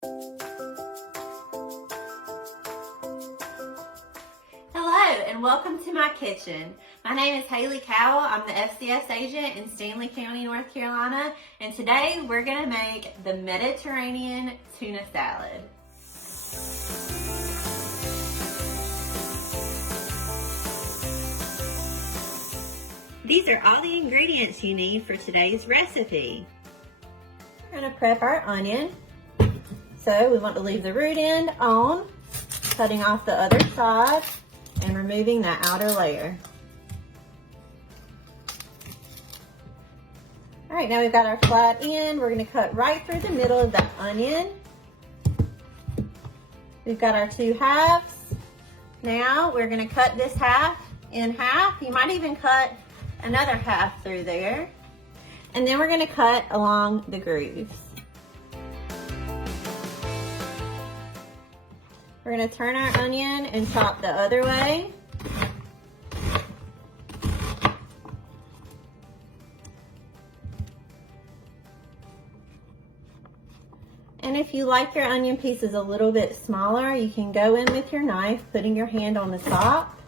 Hello and welcome to my kitchen. My name is Hayley Cowell. I'm the FCS agent in Stanly County, North Carolina, and today we're going to make the Mediterranean tuna salad. These are all the ingredients you need for today's recipe. We're going to prep our onion. So we want to leave the root end on, cutting off the other side and removing that outer layer. All right, now we've got our flat end. We're going to cut right through the middle of the onion. We've got our 2 halves. Now we're going to cut this half in half. You might even cut another half through there. And then we're going to cut along the grooves. We're going to turn our onion and chop the other way. And if you like your onion pieces a little bit smaller, you can go in with your knife, putting your hand on the top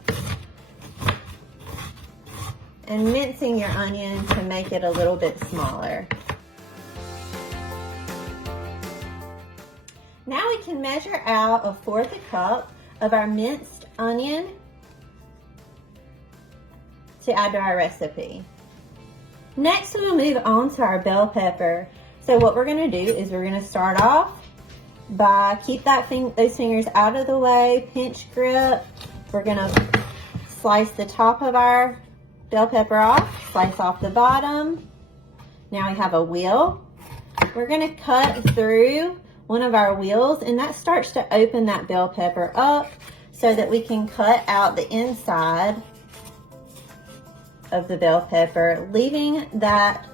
and mincing your onion to make it a little bit smaller. Now we can measure out 1/4 cup of our minced onion to add to our recipe. Next, we'll move on to our bell pepper. So what we're going to do is we're going to start off by keep those fingers out of the way, pinch grip. We're going to slice the top of our bell pepper off, slice off the bottom. Now we have a wheel. We're going to cut through one of our wheels, and that starts to open that bell pepper up so that we can cut out the inside of the bell pepper, leaving that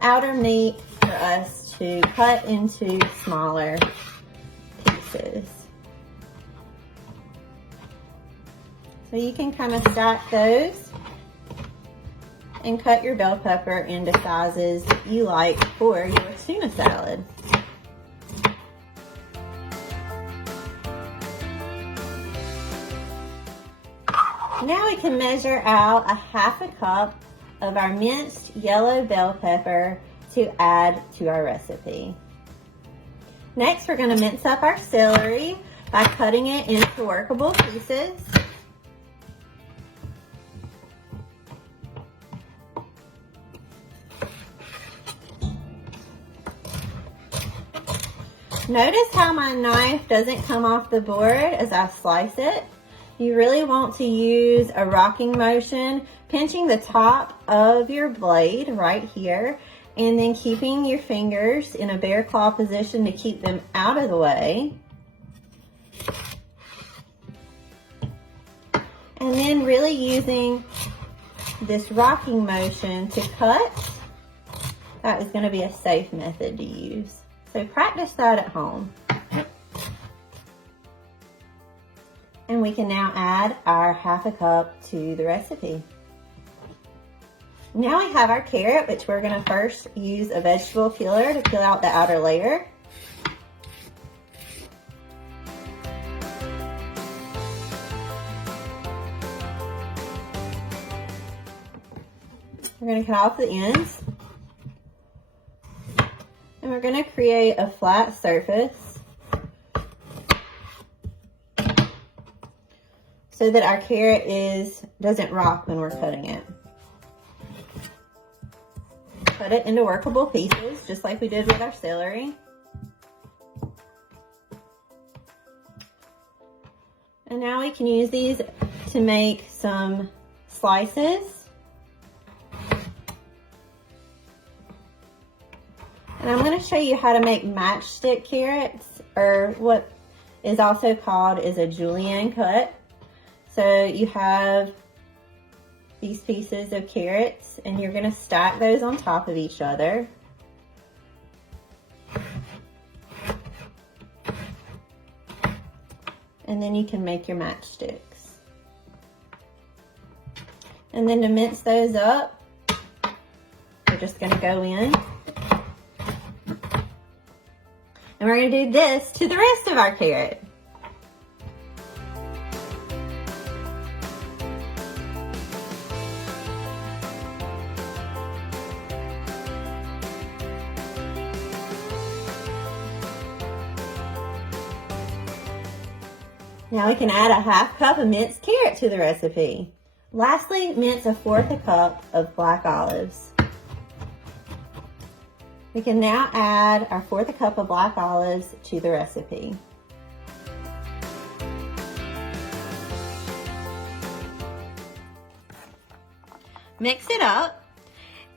outer meat for us to cut into smaller pieces. So you can kind of stack those and cut your bell pepper into sizes you like for your tuna salad. Now we can measure out 1/2 cup of our minced yellow bell pepper to add to our recipe. Next, we're going to mince up our celery by cutting it into workable pieces. Notice how my knife doesn't come off the board as I slice it. You really want to use a rocking motion, pinching the top of your blade right here, and then keeping your fingers in a bear claw position to keep them out of the way. And then really using this rocking motion to cut. That is going to be a safe method to use. So practice that at home. And we can now add our 1/2 cup to the recipe. Now we have our carrot, which we're going to first use a vegetable peeler to peel out the outer layer. We're going to cut off the ends. And we're going to create a flat surface so that our carrot doesn't rock when we're cutting it. Cut it into workable pieces, just like we did with our celery. And now we can use these to make some slices. And I'm going to show you how to make matchstick carrots, or what is also called is a julienne cut. So you have these pieces of carrots and you're going to stack those on top of each other. And then you can make your matchsticks. And then to mince those up, we're just going to go in And we're going to do this to the rest of our carrot. Now we can add a 1/2 cup of minced carrot to the recipe. Lastly, mince 1/4 cup of black olives. We can now add our 1/4 cup of black olives to the recipe. Mix it up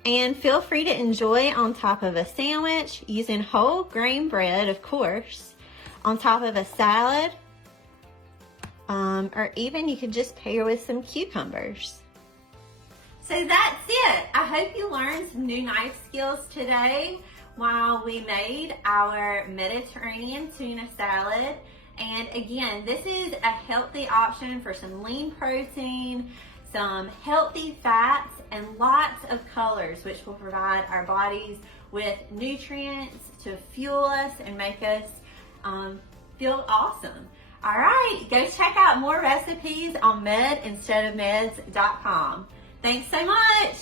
and feel free to enjoy on top of a sandwich using whole grain bread, of course, on top of a salad, or even you could just pair with some cucumbers. So that's it. I hope you learned some new knife skills today while we made our Mediterranean tuna salad. And again, this is a healthy option for some lean protein, some healthy fats, and lots of colors, which will provide our bodies with nutrients to fuel us and make us feel awesome. All right, go check out more recipes on medinsteadofmeds.com. Thanks so much.